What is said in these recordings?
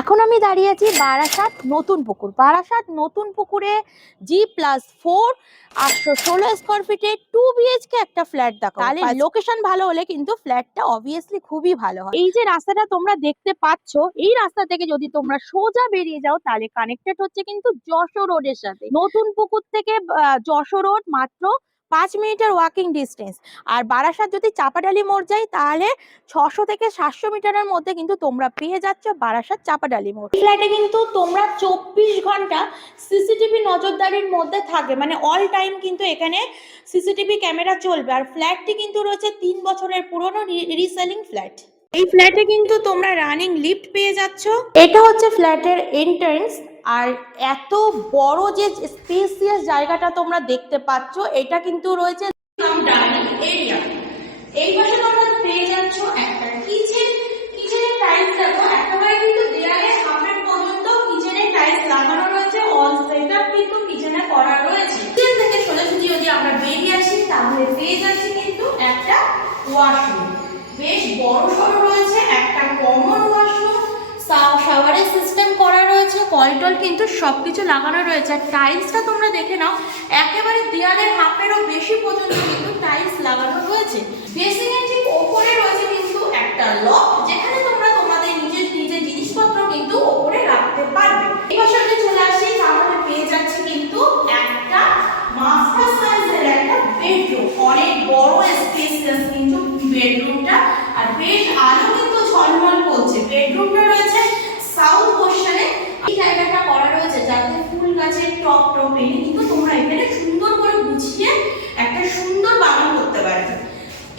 এখন আমি দাঁড়িয়ে আছি বারাসাত নতুন পুকুর। বারাসাত নতুন পুকুরে G+4 816 স্কোয়ার ফিটে 2 BHK একটা ফ্ল্যাট দেখো। তাহলে লোকেশন ভালো হলে কিন্তু ফ্ল্যাটটা অবভিয়াসলি খুবই ভালো হয়। এই যে রাস্তাটা তোমরা দেখতে পাচ্ছ, এই রাস্তা থেকে যদি তোমরা সোজা বেরিয়ে যাও তাহলে কানেক্টেড হচ্ছে কিন্তু যশোর রোডের সাথে। নতুন পুকুর থেকে যশোর রোড মাত্র 5 মিনিটের ওয়াকিং ডিস্টেন্স। আর বারাসাত যদি চাপাডালি মোড় যাই তাহলে 600 থেকে 700 মিটারের মধ্যে কিন্তু তোমরা পেয়ে যাচ্ছ বারাসাত চাপাডালি মোড়। ফ্ল্যাটে কিন্তু তোমরা 24 ঘন্টা সিসিটিভি নজরদারির মধ্যে থাকবে, মানে অল টাইম কিন্তু এখানে সিসিটিভি ক্যামেরা চলবে। আর ফ্ল্যাটটি কিন্তু রয়েছে 3 বছরের পুরনো রিসেলিং ফ্ল্যাট। এই ফ্ল্যাটে কিন্তু তোমরা রানিং লিফট পেয়ে যাচ্ছ। এটা হচ্ছে ফ্ল্যাটের এন্ট্রান্স। আর এত বড় যে স্পেসিয়াস জায়গাটা তোমরা দেখতে পাচ্ছ, এটা কিন্তু রয়েছে ডাইনিং এরিয়া। এই পাশে তোমরা পেয়ে যাচ্ছ একটা কিচেন। কিচেনের টাইলস দেখো একেবারে কিন্তু দেয়ালে হাফের পর্যন্ত কিচেনের টাইলস লাগানো রয়েছে। অল সেটআপ কিন্তু কিচেনে করা রয়েছে। কিচেন থেকে সোজাসুজি যদি আমরা বেরিয়ে আসি তাহলে পেয়ে যাচ্ছি কিন্তু একটা ওয়াশরুম। বেশ বড় সড়ো রয়েছে, একটা কমন ওয়াশরুম, শাওয়ারের সিস্টেম করা রয়েছে, কলটল কিন্তু সবকিছু লাগানো রয়েছে। আর টাইলসটা তোমরা দেখে নাও, একেবারে দেয়ালের হাফেরও বেশি পর্যন্ত কিন্তু টাইলস লাগানো রয়েছে। বেসিনের ঠিক ওপরে রয়েছে কিন্তু একটা লক, যেখানে তোমরা তোমাদের নিজের জিনিসপত্র কিন্তু ওপরে রাখতে পারবে। এবার সামনে চলে আসি তাহলে পেয়ে যাচ্ছে কিন্তু একটা মাস্টার সাইজের একটা বেডরুম। অনেক বড় স্পেসিয়াস কিন্তু বেডরুমটা। আর বেশ আলো কিন্তু ঝলমল করছে। বেডরুমটা রয়েছে সাউথ পোর্শনে। এই জায়গাটা করা রয়েছে যাতে ফুল গাছের টপ এনে কিন্তু তোমরা এখানে সুন্দর করে গুছিয়ে একটা সুন্দর বাগান করতে পারবে।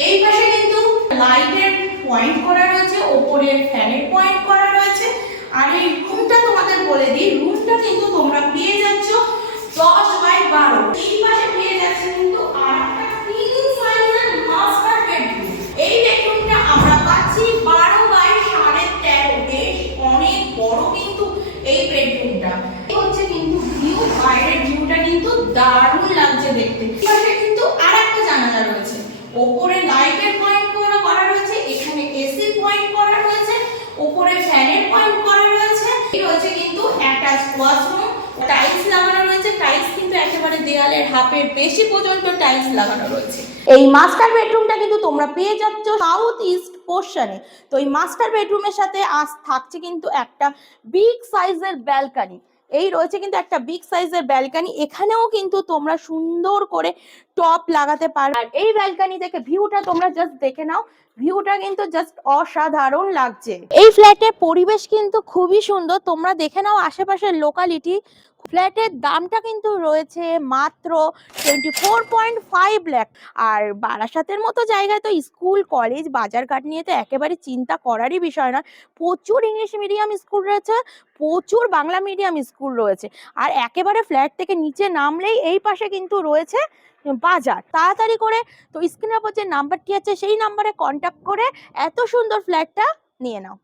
এই পাশে কিন্তু লাইটের পয়েন্ট করা রয়েছে, ওপরে ফ্যানের পয়েন্ট করা রয়েছে। আর এই রুমটা তোমাদের বলে দিই, রুমটা কিন্তু তোমরা পেয়ে যাচ্ছ 10/12। এই পাশে পেয়ে যাচ্ছে কিন্তু আরেকটা কিং সাইজের মাস্টার বেডরুম। এই বেডরুমটা আমরা পাচ্ছি 12/13.5। বেশ অনেক বড় কিন্তু এই বেডরুমটা। এই হচ্ছে কিন্তু ভিউ, বাইরের ভিউটা কিন্তু দারুণ লাগছে দেখতে। এই পাশে কিন্তু আরেকটা জানালা রয়েছে, ওপরে লাইটের পয়েন্ট করা রয়েছে, এখানে এসি পয়েন্ট করা রয়েছে, ওপরে ফ্যানের পয়েন্ট করা রয়েছে। এই হচ্ছে কিন্তু অ্যাটাচ ওয়াশরুম, টাইলস লাগানো রয়েছে। টাইলস কিন্তু একেবারে দেয়ালের হাফের বেশি পর্যন্ত টাইলস লাগানো রয়েছে। এই মাস্টার বেডরুমটা কিন্তু তোমরা পেয়ে যাচ্ছ সাউথ ইস্ট পোর্শনে। তো এই মাস্টার বেডরুমের সাথে থাকছে কিন্তু একটা বিগ সাইজের ব্যালকনি। এই রয়েছে কিন্তু একটা বিগ সাইজের ব্যালকনি, এখানেও কিন্তু তোমরা সুন্দর করে টপ লাগাতে পারো। আর এই ব্যালকনি থেকে ভিউটা তোমরা জাস্ট দেখে নাও, ভিউটা কিন্তু জাস্ট অসাধারণ লাগছে। এই ফ্ল্যাটের পরিবেশ কিন্তু খুবই সুন্দর, তোমরা দেখে নাও আশেপাশের লোকালিটি। ফ্ল্যাটের দামটা কিন্তু রয়েছে মাত্র 24.5 লাখ। আর বারাসাতের মতো জায়গায় তো স্কুল কলেজ বাজারঘাট নিয়ে তো একেবারে চিন্তা করারই বিষয় নয়। প্রচুর ইংলিশ মিডিয়াম স্কুল রয়েছে, প্রচুর বাংলা মিডিয়াম স্কুল রয়েছে। আর একেবারে ফ্ল্যাট থেকে নিচে নামলেই এই পাশে কিন্তু রয়েছে বাজার। তাড়াতাড়ি করে তো স্ক্রিনের উপর যে নাম্বারটি আছে সেই নাম্বারে কন্ট্যাক্ট করে এত সুন্দর ফ্ল্যাটটা নিয়ে নাও।